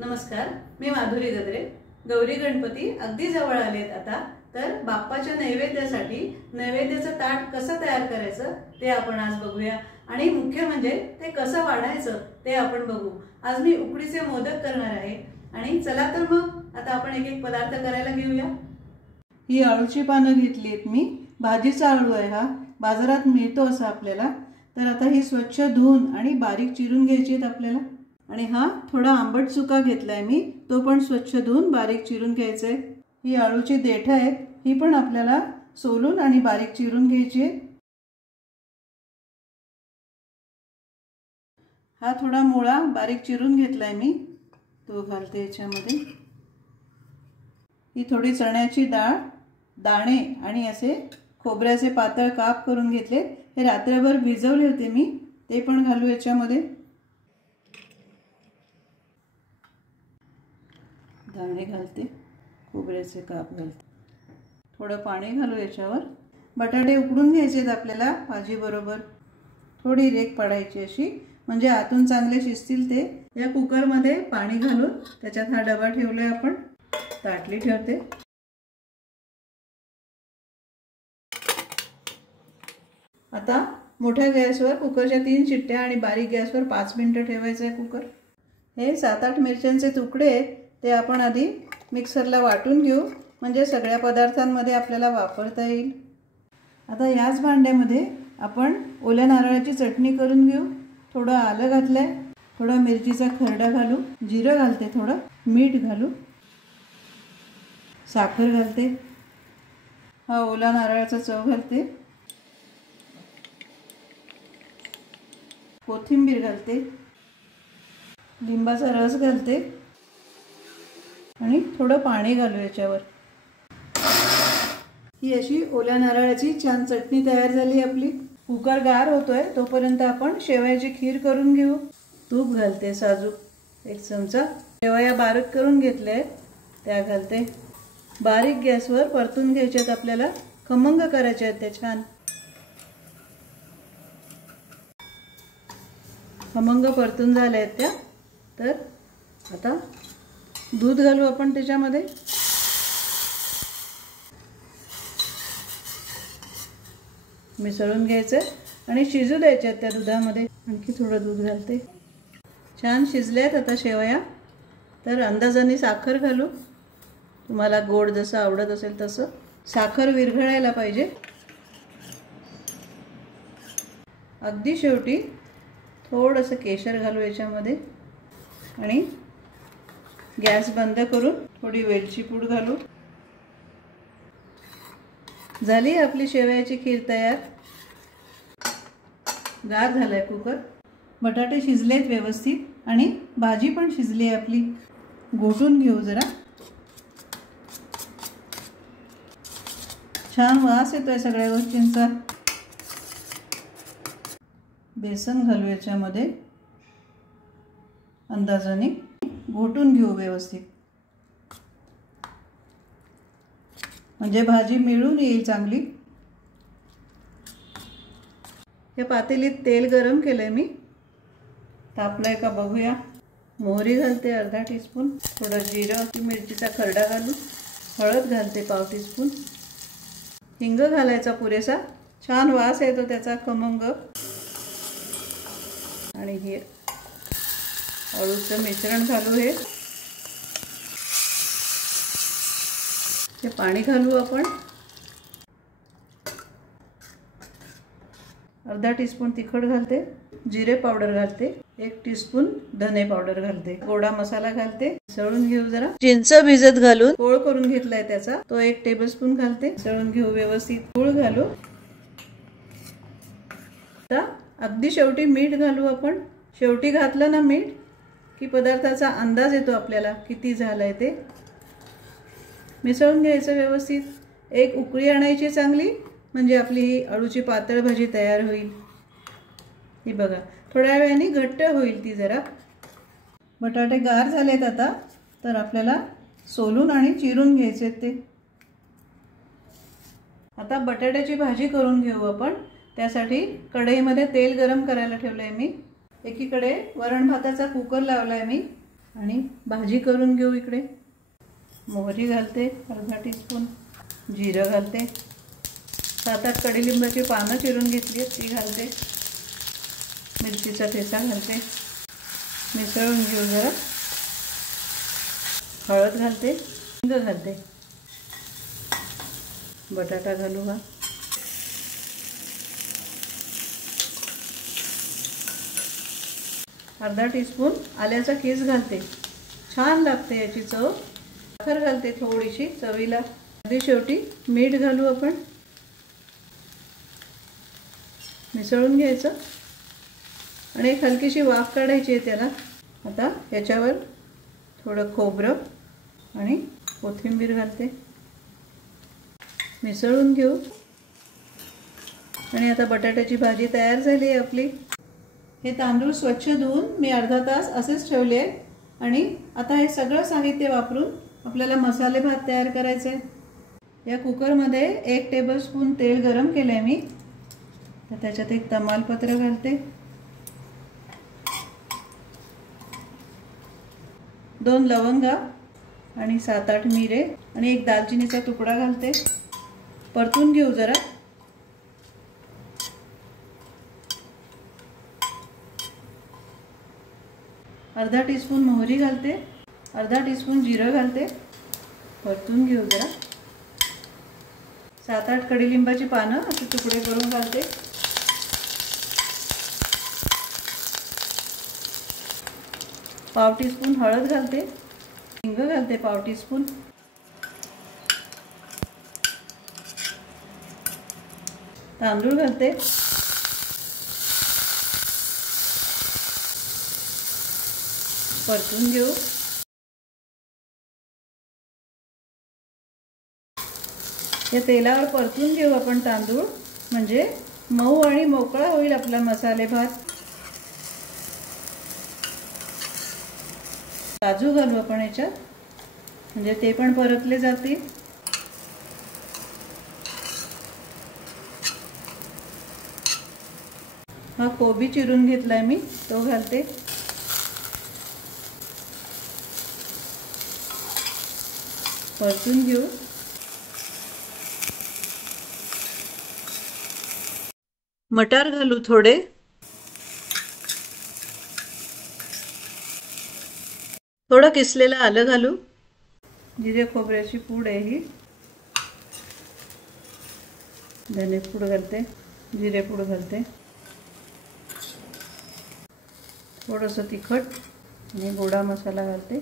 नमस्कार, मी माधुरी गद्रे। गौरी गणपती अगदी जवळ आलेत आता, तर बाप्पाच्या नैवेद्यासाठी नैवेद्याचं ताट कसं तयार करायचं ते आपण आज बघूया आणि मुख्य म्हणजे ते कसं वाढायचं ते आपण बघू। आज मी उकडीचे मोदक करणार आहे आणि चला तर मग आता आपण एक एक पदार्थ करायला घेऊया। ही अळूची पानं घेतलीत मी, भाजीचा अळू आहे हा, बाजारात मिळतो असा आपल्याला। तर आता ही स्वच्छ धुवून आणि बारीक चिरून घ्यायची आहेत आपल्याला। आणि हा थोडा आंबट चुका घेतलाय मी, तो पण स्वच्छ धुवून बारीक चिरून घ्यायचा आहे। ही अळूची देठं आहेत, ही पण आपल्याला सोलून आणि बारीक चिरून घ्यायची आहे। हा थोडा मुळा बारीक चिरून घेतलाय मी, तो घालते याच्यामध्ये। ही थोडी चण्याची डाळ, दाणे आणि असे खोबऱ्याचे पातळ काप करून घेतले, हे रात्रभर भिजवले होते मी, ते पण घालू याच्यामध्ये। दाणे घालते, खोबऱ्याचे काप घालते, थोडं पाणी घालू याच्यावर। बटाटे उकडून घ्यायचे आहेत आपल्याला भाजी बरोबर, थोडी रेख पाडायची अशी, म्हणजे आतून चांगले शिजतील ते। या कुकर मध्ये पाणी घालून त्याच्यात हा डबा ठेवलाय आपण, ताटली ठेवते। आता मोठ्या गॅसवर कुकरच्या 3 शिट्ट्या आणि बारीक गॅसवर 5 मिनिटं ठेवायचं आहे कुकर। हे 7-8 मिरच्यांचे तुकडे आहेत, ते आपण आधी मिक्सरला वाटून घेऊ, म्हणजे सगळ्या पदार्थांमध्ये आपल्याला वापरता येईल। आता याच भांड्यामध्ये आपण ओल्या नारळाची चटणी करून घेऊ। थोडं आलं घातलंय, थोडा मिरचीचा खरडा घालू, जिरं घालते, थोडं मीठ घालू, साखर घालते, हा ओला नारळाचा चव घालते, कोथिंबीर घालते, लिंबाचा रस घालते आणि थोडं पाणी घालू याच्यावर। ही अशी ओल्या नारळाची छान चटणी तयार झाली आपली। कुकर गार होतोय तोपर्यंत आपण शेवयाची खीर करून घेऊ। तूप घालते साजूक, 1 चमचा। शेवया बारीक करून घेतल्या आहेत, त्या घालते। बारीक गॅसवर परतून घ्यायच्यात आपल्याला, खमंग करायच्या आहेत त्या छान। खमंग परतून झाल्या आहेत त्या, तर आता दूध घालू आपण त्याच्यामध्ये। मिसळून घ्यायचं आणि शिजू द्यायच्यात त्या दुधामध्ये। आणखी थोडं दूध घालते। छान शिजल्यात आता शेवया, तर अंदाजाने साखर घालू, तुम्हाला गोड जसं आवडत असेल तसं। साखर विरघळायला पाहिजे। अगदी शेवटी थोडंसं केशर घालू याच्यामध्ये आणि गॅस बंद करून थोडी वेलची पूड घालू। झाली आपली शेवयाची खीर तयार। गार झालाय कुकर, बटाटे शिजलेत व्यवस्थित आणि भाजी पण शिजली आहे आपली। घोटून घेऊ जरा, छान वास येतोय सगळ्या गोष्टींचा। बेसन घालू याच्यामध्ये अंदाजाने, घोटून घेऊ व्यवस्थित, म्हणजे भाजी मिळून येईल चांगली। या पातेलीत तेल गरम केलंय मी, तापलंय का बघूया। मोहरी घालते अर्धा टीस्पून, थोडं जिरं, मिरचीचा खरडा घालू, हळद घालते पाव टीस्पून, हिंग घालायचा पुरेसा, छान वास येतो त्याचा खमंग। आणि हे अळूचं मिश्रण घालू, हे पाणी घालू आपण। अर्धा टीस्पून तिखट घालते, जिरे पावडर घालते, 1 टीस्पून धने पावडर घालते, गोडा मसाला घालते। मिसळून घेऊ जरा। चिंच भिजत घालून गोळ करून घेतलाय त्याचा, तो 1 टेबलस्पून घालते। मिसळून घेऊ व्यवस्थित, गूळ घालू। आता अगदी शेवटी मीठ घालू आपण। शेवटी घातलं ना मीठ की पदार्थाचा अंदाज येतो आपल्याला किती झालंय ते। मिसळून घ्यायचं व्यवस्थित, एक उकळी आणायची चांगली, म्हणजे आपली ही अळूची पातळ भाजी तयार होईल। ही बघा, थोड्या वेळाने घट्ट होईल ती जरा। बटाटे गार झालेत आता, तर आपल्याला सोलून आणि चिरून घ्यायचे ते। आता बटाट्याची भाजी करून घेऊ आपण। त्यासाठी कढईमध्ये तेल गरम करायला ठेवलंय मी। एकीकडे वरण भाताचा कुकर लावलाय मी, आणि भाजी करून घेऊ। इकडे मोहरी घालते, अर्धा टीस्पून जिरं घालते, 7-8 कडीलिंबाची पानं चिरून घेतली ती घालते, मिरचीचा ठेचा घालते, मिसळून घेऊ जरा, हळद घालते, हिंग घालते, बटाटा घालू का, अर्धा टीस्पून आल्याचा कीस घालते, छान लागते याची चव। साखर घालते थोडीशी चवीला, अगदी शेवटी मीठ घालू आपण, मिसळून घ्यायचं आणि एक हलकीशी वाफ काढायची आहे त्याला। आता याच्यावर थोडं खोबरं आणि कोथिंबीर घालते, मिसळून घेऊ आणि आता बटाट्याची भाजी तयार झाली आहे आपली। हे तांदूळ स्वच्छ धुवून मी अर्धा तास असेच ठेवले आहे आणि आता हे सगळं साहित्य वापरून आपल्याला मसाले भात तयार करायचे आहे। या कुकरमध्ये 1 टेबलस्पून तेल गरम केलं आहे मी, तर त्याच्यात एक तमालपत्र घालते, 2 लवंगा आणि 7-8 मिरे आणि एक दालचिनीचा तुकडा घालते, परतून घेऊ जरा। अर्धा टीस्पून मोहरी घालते, अर्धा टीस्पून जिरं घालते, परतून घेऊ जरा। 7-8 कडीलिंबाची पानं असे तुकडे करून घालते, पाव टीस्पून हळद घालते, हिंग घालते पाव टीस्पून, तांदूळ घालते, परतून घेऊ। या तेलावर परतून घेऊ आपण तांदूळ, म्हणजे मऊ आणि मोकळा होईल आपला मसाले भात। काजू घालू आपण याच्यात, म्हणजे ते पण परतले जातील। हा कोबी चिरून घेतलाय मी, तो घालते, परतून घेऊ। मटार घालू थोडे, थोडं किसलेलं आलं घालू, जिरे खोबऱ्याची पूड आहे ही, धने पूड घालते, जिरे पूड घालते, थोडंसं तिखट आणि गोडा मसाला घालते,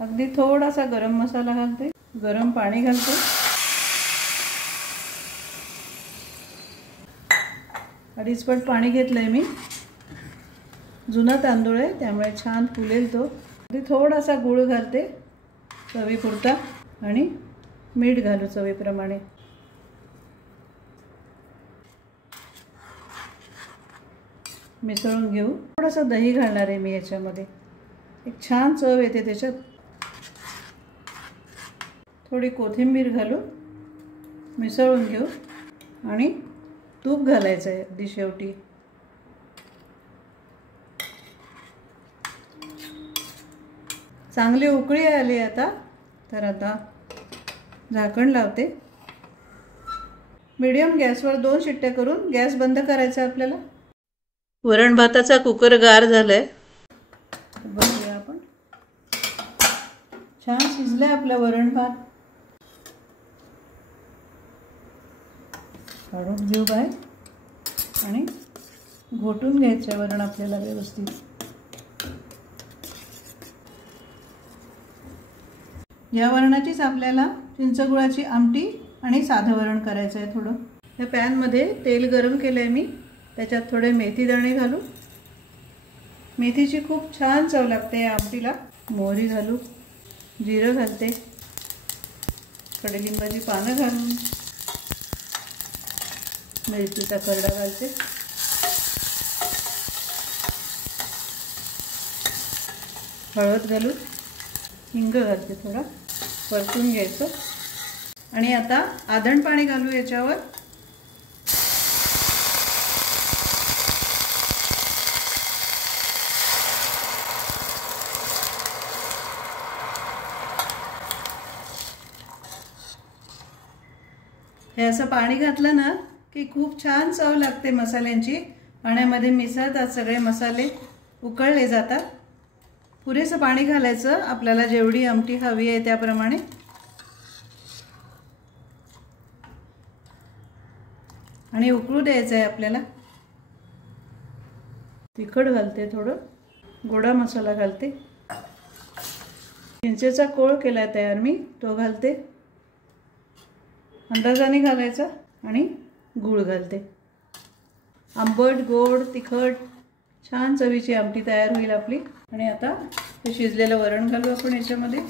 अगदी थोडासा गरम मसाला घालते, गरम पाणी घालते, अडीच पट पाणी घेतलंय मी, जुना तांदूळ आहे त्यामुळे छान फुलेल तो। अगदी थोडासा गूळ घालते चवीपुरता आणि मीठ घालू चवीप्रमाणे। मिसळून घेऊ, थोडंसं दही घालणार आहे मी याच्यामध्ये, एक छान चव येते त्याच्यात। थोडी कोथिंबीर घालू, मिसळून घेऊ आणि तूप घालायचं आहे अगदी शेवटी। चांगली उकळी आली आता, तर आता झाकण लावते, मीडियम गॅसवर 2 शिट्ट्या करून गॅस बंद करायचा आपल्याला। वरण भाताचा कुकर गार झालाय, बघूया आपण। छान शिजलंय आपलं वरण भात, काढून घेऊ बाहेर आणि घोटून घ्यायचं वरण आपल्याला व्यवस्थित। या वरणाचीच आपल्याला चिंचगुळाची आमटी आणि साधं वरण करायचं आहे थोडं। या पॅनमध्ये तेल गरम केलं आहे मी, त्याच्यात थोडे मेथी दाणे घालू, मेथीची खूप छान चव लागते या आमटीला। मोहरी घालू, जिरं घालते, कडीलिंबाची पानं घालून मिरचीचा खरडा घालते, हळद घालू, हिंग घालते, थोडा परतून घ्यायचं आणि आता आधण पाणी घालू याच्यावर। हे असं पाणी घातलं ना की खूप छान चव लागते मसाल्यांची। पाण्यामध्ये मिसळतात सगळे मसाले, उकळले जातात। पुरेसं पाणी घालायचं आपल्याला, जेवढी आमटी हवी आहे त्याप्रमाणे। आणि उकळू द्यायचं आहे आपल्याला। तिखट घालते, थोडं गोडा मसाला घालते, चिंचेचा कोळ केलाय तयार मी, तो घालते, अंदाजाने घालायचा, आणि गूळ घालते। आंबट गोड तिखट छान चवीची आमटी तयार होईल आपली। आणि आता हे शिजलेलं वरण घालू आपण याच्यामध्ये,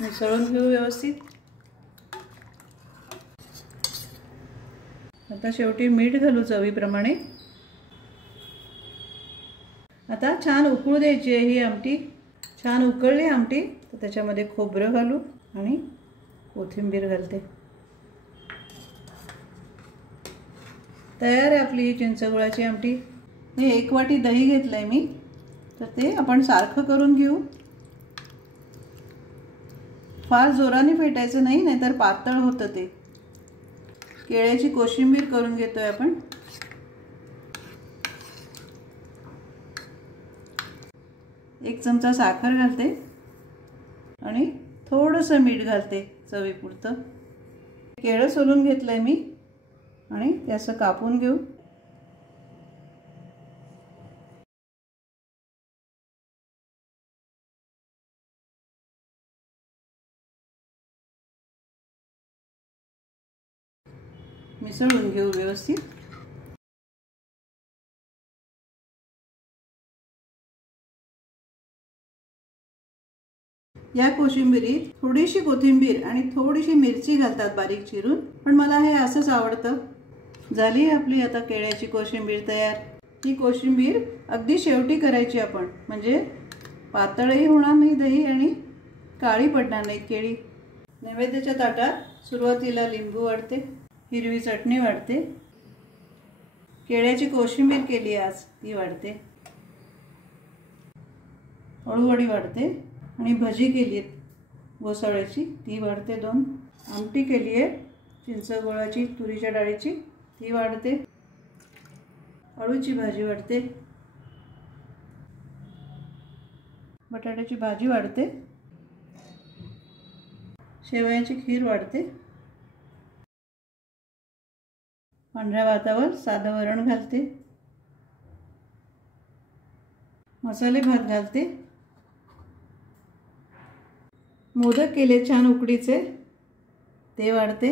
मिसळून घेऊ व्यवस्थित। आता शेवटी मीठ घालू चवीप्रमाणे। आता छान उकळू द्यायची आहे ही आमटी। छान उकळली आमटी तर त्याच्यामध्ये खोबरं घालू आणि कोथिंबीर घालते। तयार आहे आपली ही चिंचगुळाची आमटी। हे 1 वाटी दही घेतलंय मी, तर ते आपण सारखं करून घेऊ। फार जोराने फेटायचं नाही, नाहीतर पातळ होतं ते। केळ्याची कोशिंबीर करून घेतोय आपण। एक चमचा साखर घालते आणि थोडंसं मीठ घालते चवीपुरतं। केळं सोलून घेतलंय मी आणि ते असं कापून घेऊ। मिसळून घेऊ व्यवस्थित। या कोशिंबिरीत थोडीशी कोथिंबीर आणि थोडीशी मिरची घालतात बारीक चिरून, पण मला हे असंच आवडतं। झाली आपली आता केळ्याची कोशिंबीर तयार। ही कोशिंबीर अगदी शेवटी करायची आपण, म्हणजे पातळही होणार नाही दही आणि काळी पडणार नाही केळी। नैवेद्याच्या ताटात सुरुवातीला लिंबू वाढते, हिरवी चटणी वाढते, केळ्याची कोशिंबीर केली आज ती वाढते, अळूवडी वाढते, आणि भजी केली आहे घोसाळ्याची ती वाढते 2, आमटी केली आहे चिंचगुळाची तुरीच्या डाळीची ती वाढते, अळूची भाजी वाढते, बटाट्याची भाजी वाढते, शेवयाची खीर वाढते, पांढऱ्या भातावर साधं वरण घालते, मसाले भात घालते, मोदक केले छान उकडीचे ते वाढते।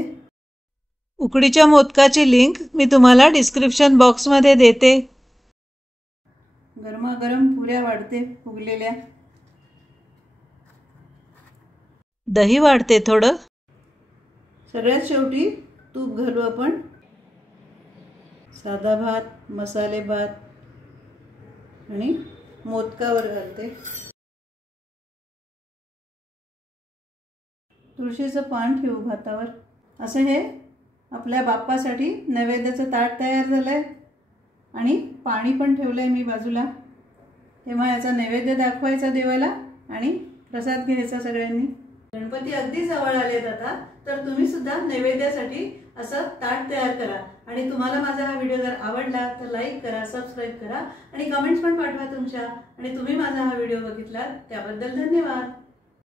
उकडीच्या मोदकाची लिंक मी तुम्हाला डिस्क्रिप्शन बॉक्समध्ये देते। गरमागरम पुऱ्या वाढते फुगलेल्या, दही वाढते थोडं, सगळ्यात शेवटी तूप घालू आपण। साधा भात, मसाले भात आणि मोदकावर घालते, तुळशीचं पान ठेवू भातावर। असं हे आपल्या बाप्पासाठी नैवेद्याचं ताट तयार झालंय आणि पाणी पण ठेवलंय मी बाजूला। तेव्हा याचा नैवेद्य दाखवायचा देवाला आणि प्रसाद घ्यायचा सगळ्यांनी। गणपती अगदी जवळ आलेत आता, तर तुम्ही सुद्धा नैवेद्यासाठी असं ताट तयार करा। आणि तुम्हाला माझा हा व्हिडिओ जर आवडला तर लाईक करा, सबस्क्राईब करा आणि कमेंट्स पण पाठवा तुमच्या। आणि तुम्ही माझा हा व्हिडिओ बघितला त्याबद्दल धन्यवाद।